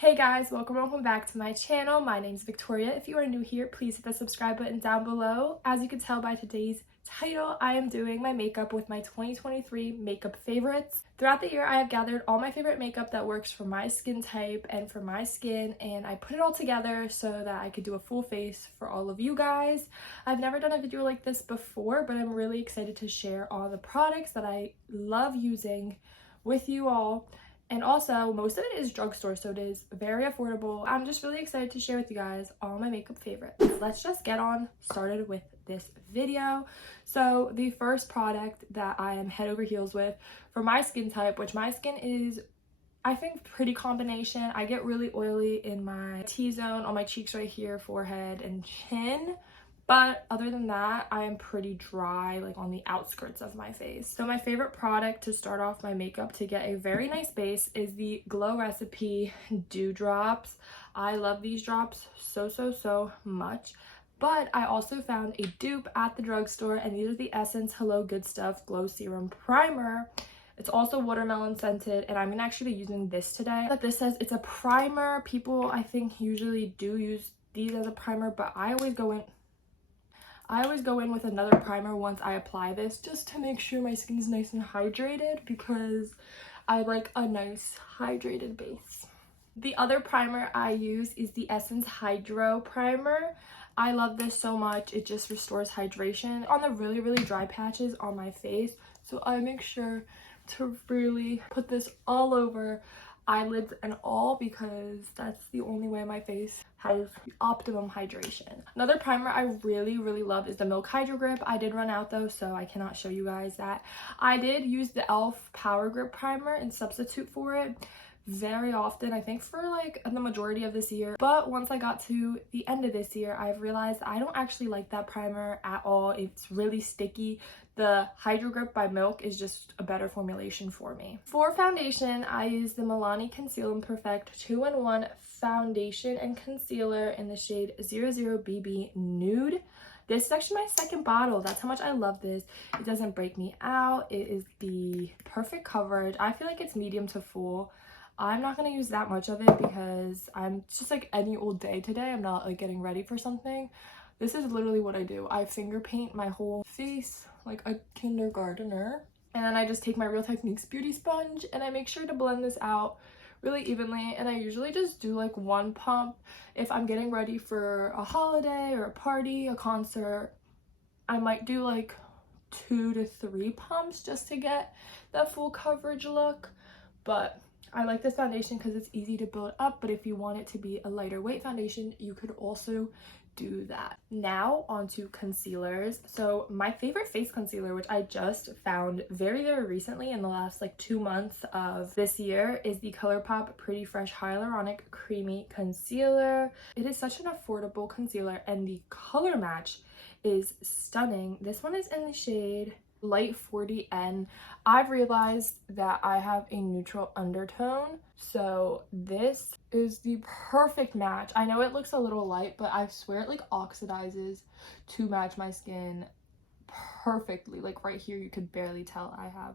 Hey guys, welcome back to my channel. My name is Victoria. If you are new here, please hit the subscribe button down below. As you can tell by today's title, I am doing my makeup with my 2023 makeup favorites. Throughout the year, I have gathered all my favorite makeup that works for my skin type and for my skin, and I put it all together so that I could do a full face for all of you guys. I've never done a video like this before, but I'm really excited to share all the products that I love using with you all. And also, most of it is drugstore, so it is very affordable. I'm just really excited to share with you guys all my makeup favorites. Let's just get on started with this video. So the first product that I am head over heels with for my skin type, which my skin is, I think, pretty combination. I get really oily in my T-zone, on my cheeks right here, forehead, and chin. But other than that, I am pretty dry, like on the outskirts of my face. So my favorite product to start off my makeup to get a very nice base is the Glow Recipe Dew Drops. I love these drops so much. But I also found a dupe at the drugstore, and these are the Essence Hello Good Stuff Glow Serum Primer. It's also watermelon scented, and I'm actually using this today. But this says it's a primer. People, I think, usually do use these as a primer, but I always go in with another primer once I apply this, just to make sure my skin is nice and hydrated, because I like a nice hydrated base. The other primer I use is the Essence Hydro Primer. I love this so much. It just restores hydration on the really dry patches on my face. So I make sure to really put this all over, eyelids and all, because that's the only way my face has optimum hydration. Another primer I really love is the Milk Hydro Grip. I did run out though, so I cannot show you guys that. I did use the e.l.f. Power Grip Primer and substitute for it very often, I think for like the majority of this year. But once I got to the end of this year, I've realized I don't actually like that primer at all. It's really sticky. The Hydro Grip by Milk is just a better formulation for me. For foundation, I use the Milani Conceal and Perfect 2-in-1 foundation and concealer in the shade 00BB Nude. This is actually my second bottle. That's how much I love this. It doesn't break me out. It is the perfect coverage. I feel like it's medium to full. I'm not going to use that much of it because I'm just like any old day today. I'm not like getting ready for something. This is literally what I do. I finger paint my whole face like a kindergartner. And then I just take my Real Techniques beauty sponge and I make sure to blend this out really evenly. And I usually just do like one pump. If I'm getting ready for a holiday or a party, a concert, I might do like 2 to 3 pumps just to get that full coverage look. But I like this foundation because it's easy to build up, but if you want it to be a lighter weight foundation, you could also do that. Now onto concealers. So my favorite face concealer, which I just found very recently in the last like 2 months of this year, is the ColourPop Pretty Fresh Hyaluronic Creamy Concealer. It is such an affordable concealer and the color match is stunning. This one is in the shade Light 40N. I've realized that I have a neutral undertone, so this is the perfect match. I know it looks a little light, but I swear it like oxidizes to match my skin perfectly. Like right here, you could barely tell I have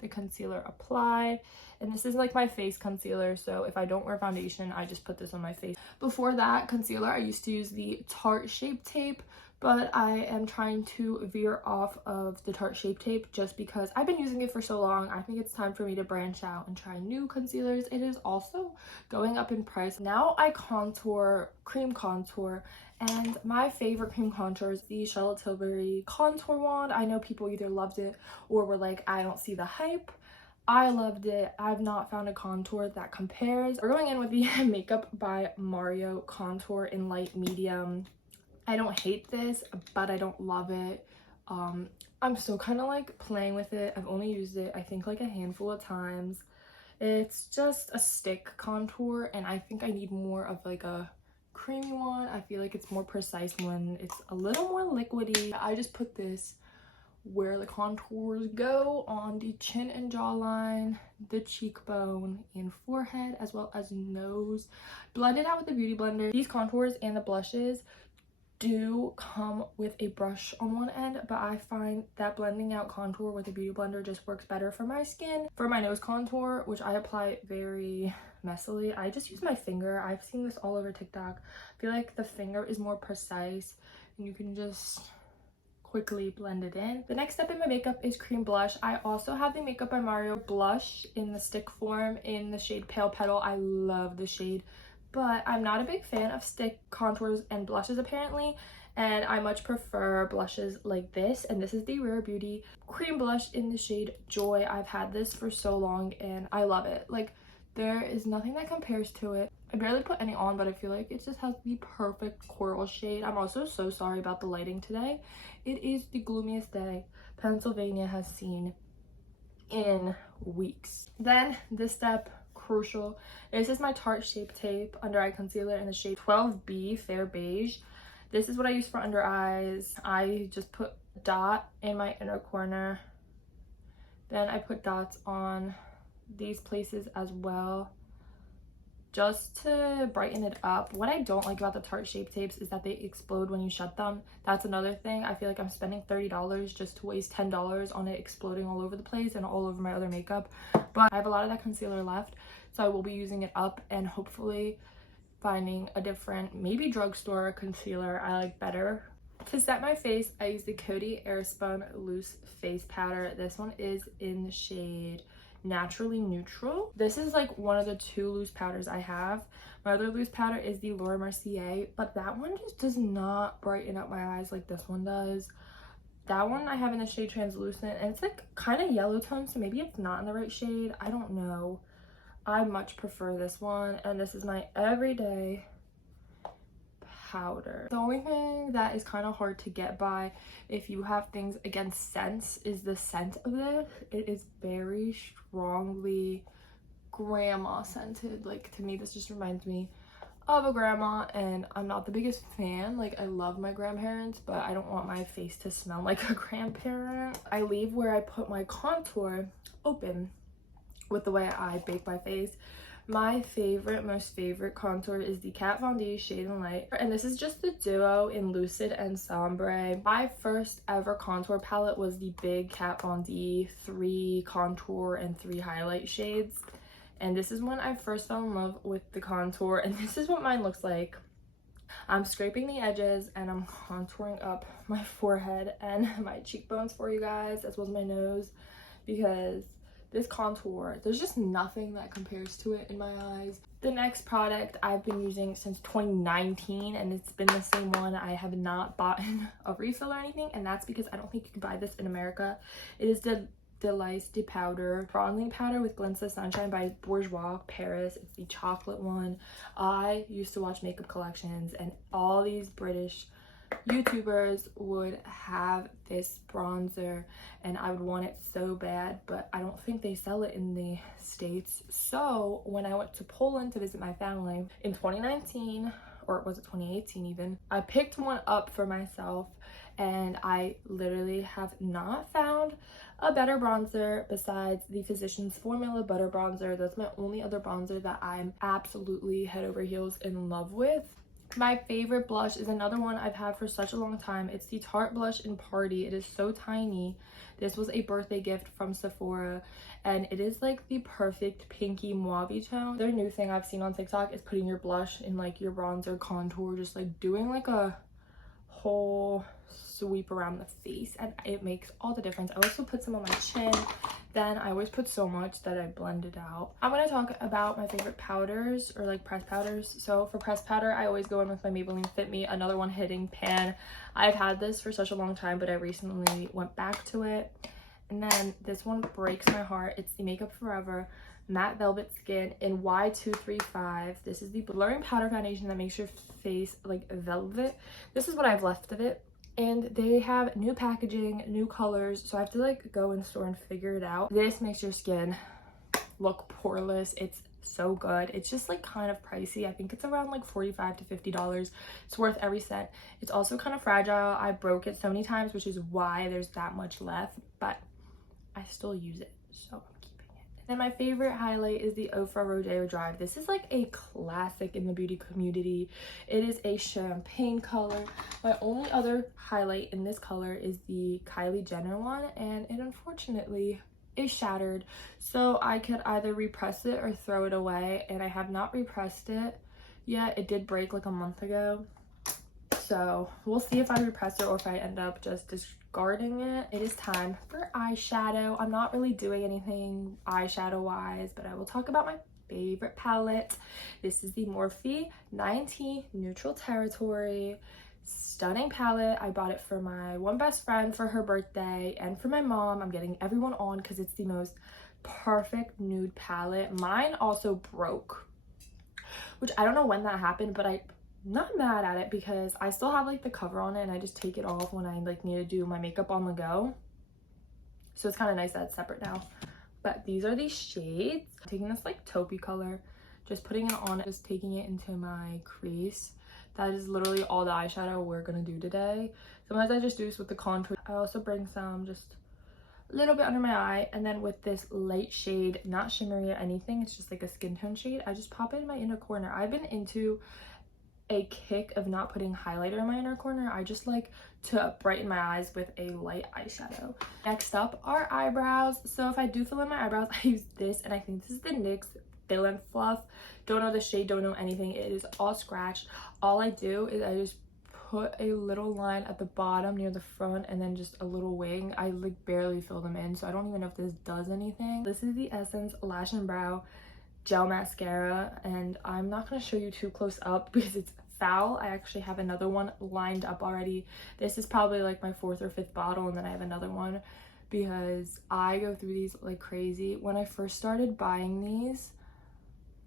the concealer applied. And this is like my face concealer, so if I don't wear foundation, I just put this on my face. Before that concealer, I used to use the Tarte Shape Tape, but I am trying to veer off of the Tarte Shape Tape just because I've been using it for so long. I think it's time for me to branch out and try new concealers. It is also going up in price. Now I contour, cream contour, and my favorite cream contour is the Charlotte Tilbury Contour Wand. I know people either loved it or were like, I don't see the hype. I loved it. I've not found a contour that compares. We're going in with the Makeup by Mario Contour in light medium. I don't hate this, but I don't love it. I'm still kind of like playing with it. I've only used it, I think, like a handful of times. It's just a stick contour, and I think I need more of like a creamy one. I feel like it's more precise when it's a little more liquidy. I just put this where the contours go, on the chin and jawline, the cheekbone and forehead, as well as nose. Blend it out with the Beauty Blender. These contours and the blushes do come with a brush on one end, but I find that blending out contour with a beauty blender just works better for my skin. For my nose contour, which I apply very messily. I just use my finger. I've seen this all over TikTok. I feel like the finger is more precise and you can just quickly blend it in. The next step in my makeup is cream blush. I also have the Makeup by Mario blush in the stick form in the shade Pale Petal. I love the shade, but I'm not a big fan of stick contours and blushes apparently, and I much prefer blushes like this, and this is the Rare Beauty cream blush in the shade Joy. I've had this for so long and I love it. Like, there is nothing that compares to it. I barely put any on, but I feel like it just has the perfect coral shade. I'm also so sorry about the lighting today. It is the gloomiest day Pennsylvania has seen in weeks. Then this step, crucial. This is my Tarte Shape Tape Under Eye Concealer in the shade 12B Fair Beige. This is what I use for under eyes. I just put a dot in my inner corner. Then I put dots on these places as well, just to brighten it up. What I don't like about the Tarte Shape Tapes is that they explode when you shut them. That's another thing. I feel like I'm spending $30 just to waste $10 on it exploding all over the place and all over my other makeup. But I have a lot of that concealer left, so I will be using it up and hopefully finding a different, maybe drugstore concealer I like better. To set my face, I use the Coty Airspun Loose Face Powder. This one is in the shade Naturally Neutral. This is like one of the 2 loose powders I have. My other loose powder is the Laura Mercier, but that one just does not brighten up my eyes like this one does. That one I have in the shade Translucent, and it's like kind of yellow tone, so maybe it's not in the right shade. I don't know. I much prefer this one, and this is my everyday powder. The only thing that is kind of hard to get by if you have things against scents is the scent of this. It is very strongly grandma scented. Like, to me, this just reminds me of a grandma, and I'm not the biggest fan. Like, I love my grandparents, but I don't want my face to smell like a grandparent. I leave where I put my contour open with the way I bake my face. My most favorite contour is the Kat Von D Shade and Light, and this is just the duo in Lucid and Sombre. My first ever contour palette was the big Kat Von D 3 contour and 3 highlight shades, and this is when I first fell in love with the contour, and this is what mine looks like. I'm scraping the edges and I'm contouring up my forehead and my cheekbones for you guys, as well as my nose, because this contour, there's just nothing that compares to it in my eyes. The next product I've been using since 2019, and it's been the same one. I have not bought a refill or anything, and that's because I don't think you can buy this in America. It is the Delice de Powder Bronzing Powder with Glints Sunshine by Bourjois Paris. It's the chocolate one. I used to watch makeup collections, and all these British YouTubers would have this bronzer, and I would want it so bad, but I don't think they sell it in the States. So when I went to Poland to visit my family in 2019, or was it 2018 even, I picked one up for myself, and I literally have not found a better bronzer besides the Physicians Formula Butter Bronzer. That's my only other bronzer that I'm absolutely head over heels in love with. My favorite blush is another one I've had for such a long time. It's the Tarte blush in Party. It is so tiny. This was a birthday gift from Sephora, and it is like the perfect pinky mauve tone. Their new thing I've seen on TikTok is putting your blush in like your bronzer contour, just like doing like a whole sweep around the face, and it makes all the difference. I also put some on my chin. Then I always put so much that I blend it out. I'm going to talk about my favorite powders, or like pressed powders. So for pressed powder, I always go in with my Maybelline Fit Me, another one hitting pan. I've had this for such a long time, but I recently went back to it. And then this one breaks my heart. It's the Makeup Forever Matte Velvet Skin in Y235. This is the blurring powder foundation that makes your face like velvet. This is what I have left of it. And they have new packaging, new colors, so I have to like go in store and figure it out. This makes your skin look poreless. It's so good. It's just like kind of pricey. I think it's around like $45 to $50. It's worth every cent. It's also kind of fragile. I broke it so many times, which is why there's that much left, but I still use it, so I'm keeping it. And my favorite highlight is the Ofra Rodeo Drive. This is like a classic in the beauty community. It is a champagne color. My only other highlight in this color is the Kylie Jenner one, and it unfortunately is shattered, so I could either repress it or throw it away, and I have not repressed it yet. It did break like a month ago, so we'll see if I repress it or if I end up just discarding it. It is time for eyeshadow. I'm not really doing anything eyeshadow wise, but I will talk about my favorite palette. This is the Morphe 9T Neutral Territory. Stunning palette. I bought it for my one best friend for her birthday and for my mom. I'm getting everyone on because it's the most perfect nude palette. Mine also broke, which I don't know when that happened, but I'm not mad at it because I still have like the cover on it and I just take it off when I like need to do my makeup on the go. So it's kind of nice that it's separate now. But these are the shades. I'm taking this like taupey color, just putting it on, just taking it into my crease. That is literally all the eyeshadow we're gonna do today. Sometimes I just do this with the contour. I also bring some just a little bit under my eye, and then with this light shade, not shimmery or anything, it's just like a skin tone shade, I just pop it in my inner corner. I've been into a kick of not putting highlighter in my inner corner. I just like to brighten my eyes with a light eyeshadow. Next up are eyebrows. So if I do fill in my eyebrows, I use this, and I think this is the NYX Fill and Fluff. Don't know the shade, don't know anything. It is all scratched. All I do is I just put a little line at the bottom near the front and then just a little wing. I like barely fill them in, so I don't even know if this does anything. This is the Essence Lash and Brow Gel Mascara, and I'm not going to show you too close up because it's foul. I actually have another one lined up already. This is probably like my 4th or 5th bottle, and then I have another one because I go through these like crazy. When I first started buying these,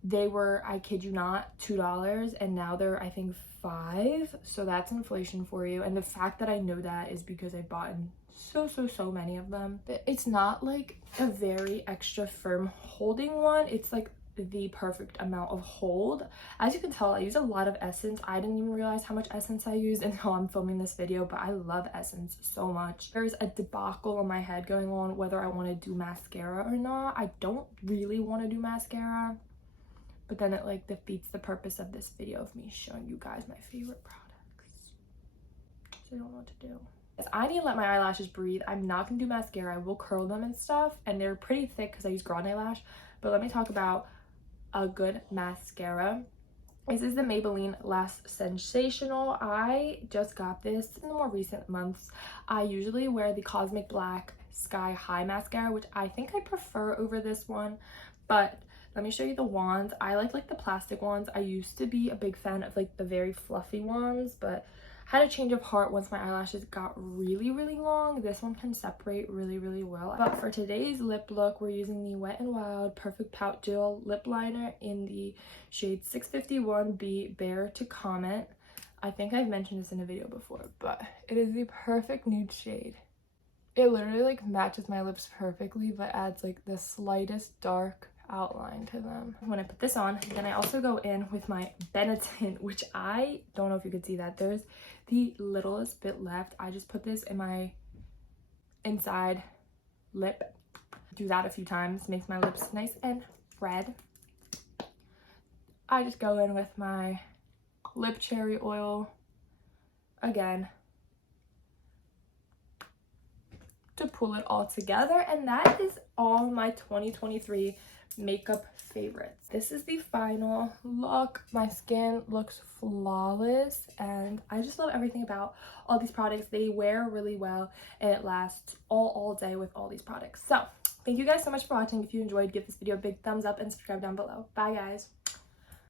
they were, I kid you not, $2, and now they're I think $5, so that's inflation for you. And the fact that I know that is because I bought in so many of them. It's not like a very extra firm holding one, it's like the perfect amount of hold. As you can tell, I use a lot of Essence. I didn't even realize how much Essence I used until I'm filming this video, but I love Essence so much. There's a debacle in my head going on whether I want to do mascara or not. I don't really want to do mascara, but then it like defeats the purpose of this video of me showing you guys my favorite products. So I don't know what to do. I need to let my eyelashes breathe. I'm not gonna do mascara. I will curl them and stuff, and they're pretty thick because I use Grande Lash. But let me talk about a good mascara. This is the Maybelline Lash Sensational. I just got this in the more recent months. I usually wear the Cosmic Black Sky High mascara, which I think I prefer over this one, but let me show you the wands. I like the plastic ones. I used to be a big fan of like the very fluffy ones, but had a change of heart once my eyelashes got really long. This one can separate really well. But for today's lip look, we're using the Wet n Wild Perfect Pout Gel Lip Liner in the shade 651B Bear to Comment. I think I've mentioned this in a video before, but it is the perfect nude shade. It literally like matches my lips perfectly, but adds like the slightest dark outline to them. When I put this on, then I also go in with my Benetton, which I don't know if you could see that. There's the littlest bit left. I just put this in my inside lip. Do that a few times, makes my lips nice and red. I just go in with my lip cherry oil again to pull it all together, and that is all my 2023 makeup favorites. This is the final look. My skin looks flawless, and I just love everything about all these products. They wear really well, and it lasts all day with all these products. So thank you guys so much for watching. If you enjoyed, give this video a big thumbs up and subscribe down below. Bye guys.